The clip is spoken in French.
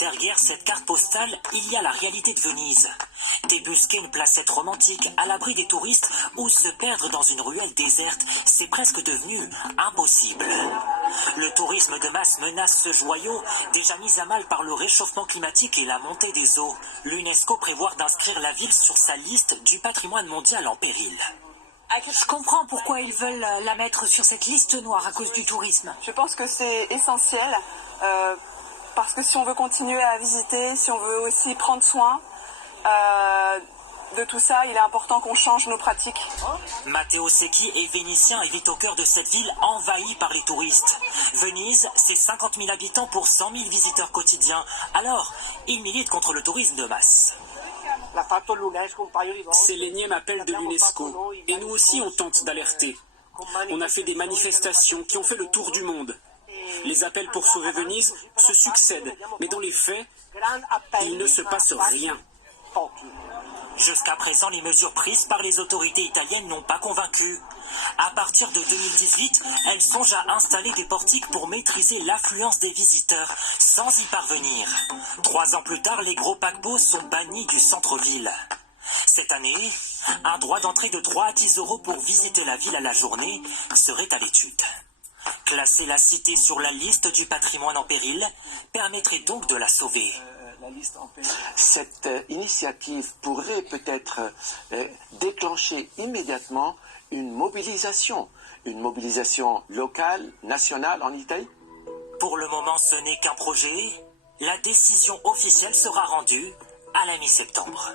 Derrière cette carte postale, il y a la réalité de Venise. Débusquer une placette romantique à l'abri des touristes ou se perdre dans une ruelle déserte, c'est presque devenu impossible. Le tourisme de masse menace ce joyau, déjà mis à mal par le réchauffement climatique et la montée des eaux. L'UNESCO prévoit d'inscrire la ville sur sa liste du patrimoine mondial en péril. Je comprends pourquoi ils veulent la mettre sur cette liste noire à cause du tourisme. Je pense que c'est essentiel parce que si on veut continuer à visiter, si on veut aussi prendre soin de tout ça, il est important qu'on change nos pratiques. Matteo Secchi est vénitien et vit au cœur de cette ville envahie par les touristes. Venise, c'est 50 000 habitants pour 100 000 visiteurs quotidiens. Alors, il milite contre le tourisme de masse. C'est l'énième appel de l'UNESCO. Et nous aussi, on tente d'alerter. On a fait des manifestations qui ont fait le tour du monde. Les appels pour sauver Venise se succèdent, mais dans les faits, il ne se passe rien. Jusqu'à présent, les mesures prises par les autorités italiennes n'ont pas convaincu. À partir de 2018, elles songent à installer des portiques pour maîtriser l'affluence des visiteurs, sans y parvenir. 3 ans plus tard, les gros paquebots sont bannis du centre-ville. Cette année, un droit d'entrée de 3 à 10 euros pour visiter la ville à la journée serait à l'étude. Classer la cité sur la liste du patrimoine en péril permettrait donc de la sauver. Cette initiative pourrait peut-être déclencher immédiatement une mobilisation locale, nationale en Italie. Pour le moment, ce n'est qu'un projet. La décision officielle sera rendue à la mi-septembre.